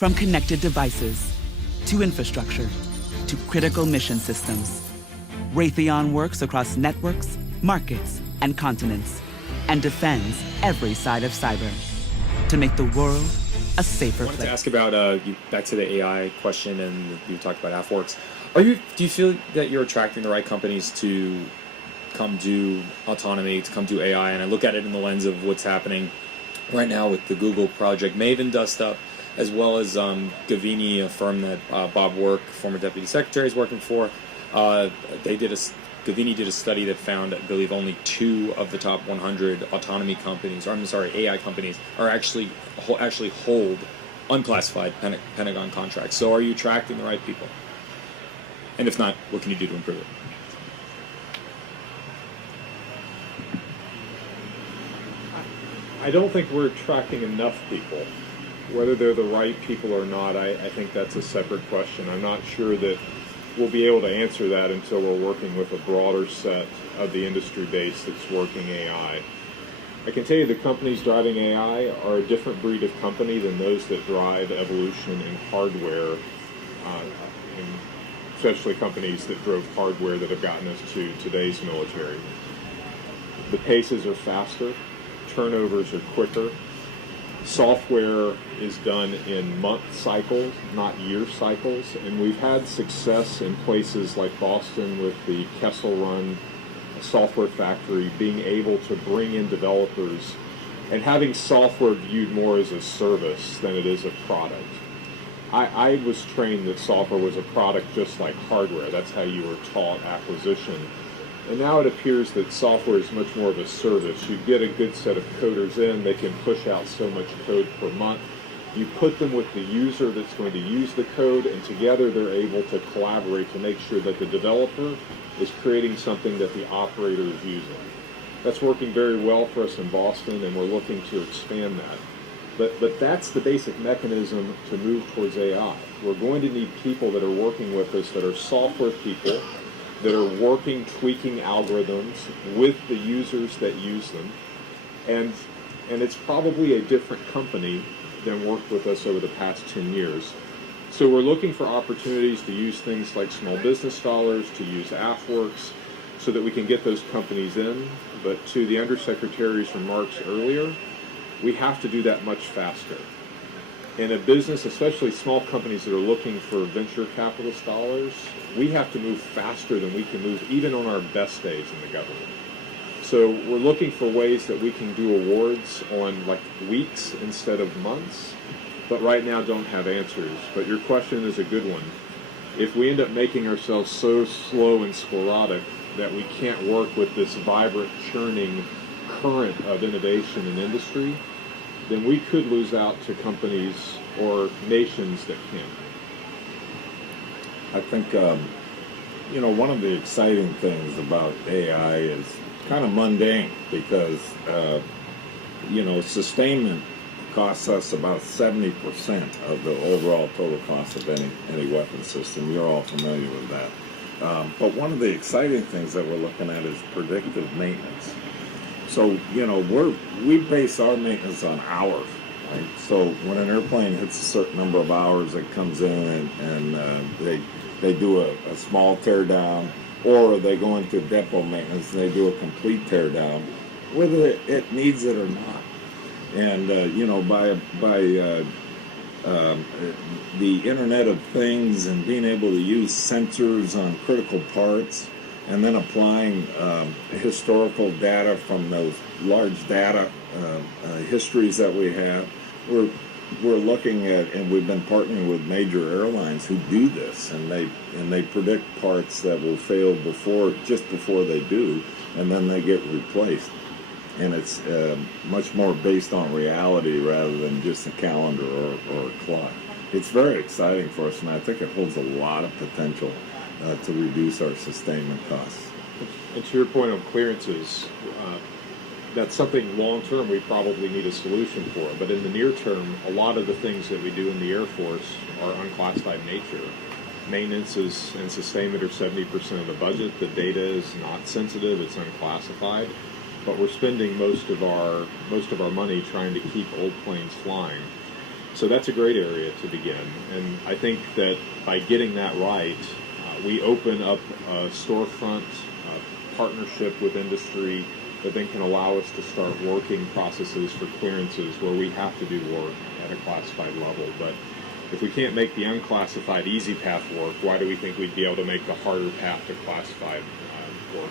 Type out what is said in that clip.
From connected devices to infrastructure to critical mission systems, Raytheon works across networks, markets, and continents, and defends every side of cyber to make the world a safer I wanted place. to ask about back to the AI question, and you talked about AFWorks. Do you feel that you're attracting the right companies to come do autonomy, to come do AI? And I look at it in the lens of what's happening right now with the Google Project Maven dust up, as well as Gavini, a firm that Bob Work, former deputy secretary, is working for. Gavini did a study that found, I believe, only 2 of the top 100 autonomy companies, or I'm sorry, AI companies, are actually hold unclassified Pentagon contracts. So are you attracting the right people? And if not, what can you do to improve it? I don't think we're attracting enough people. Whether they're the right people or not, I think that's a separate question. I'm not sure that we'll be able to answer that until we're working with a broader set of the industry base that's working AI. I can tell you the companies driving AI are a different breed of company than those that drive evolution in hardware, especially companies that drove hardware that have gotten us to today's military. The paces are faster, turnovers are quicker. Software is done in month cycles, not year cycles, and we've had success in places like Boston with the Kessel Run software factory, being able to bring in developers and having software viewed more as a service than it is a product. I was trained that software was a product just like hardware. That's how you were taught acquisition. And now it appears that software is much more of a service. You get a good set of coders in, they can push out so much code per month. You put them with the user that's going to use the code, and together they're able to collaborate to make sure that the developer is creating something that the operator is using. That's working very well for us in Boston, and we're looking to expand that. But that's the basic mechanism to move towards AI. We're going to need people that are working with us that are software people, that are working, tweaking algorithms with the users that use them. And it's probably a different company than worked with us over the past 10 years. So we're looking for opportunities to use things like small business dollars, to use AFWorks, so that we can get those companies in. But to the Undersecretary's remarks earlier, we have to do that much faster. In a business, especially small companies that are looking for venture capitalist dollars, we have to move faster than we can move even on our best days in the government. So we're looking for ways that we can do awards on like weeks instead of months, but right now don't have answers. But your question is a good one. If we end up making ourselves so slow and sclerotic that we can't work with this vibrant, churning current of innovation in industry, then we could lose out to companies or nations that can. I think, one of the exciting things about AI is kind of mundane because, sustainment costs us about 70% of the overall total cost of any weapon system. You're all familiar with that. But one of the exciting things that we're looking at is predictive maintenance. So, we base our maintenance on hours, right? So when an airplane hits a certain number of hours, it comes in and they do a small tear down, or they go into depot maintenance and they do a complete tear down, whether it needs it or not. And, by the Internet of Things and being able to use sensors on critical parts, and then applying historical data from those large data histories that we have, we're looking at, and we've been partnering with major airlines who do this, and they predict parts that will fail just before they do, and then they get replaced. And it's much more based on reality rather than just a calendar or a clock. It's very exciting for us, and I think it holds a lot of potential to reduce our sustainment costs. And to your point on clearances, that's something long-term we probably need a solution for. But in the near term, a lot of the things that we do in the Air Force are unclassified in nature. Maintenance and sustainment are 70% of the budget. The data is not sensitive, it's unclassified. But we're spending most of our money trying to keep old planes flying. So that's a great area to begin. And I think that by getting that right, we open up a storefront partnership with industry that then can allow us to start working processes for clearances where we have to do work at a classified level. But if we can't make the unclassified easy path work, why do we think we'd be able to make the harder path to classified work?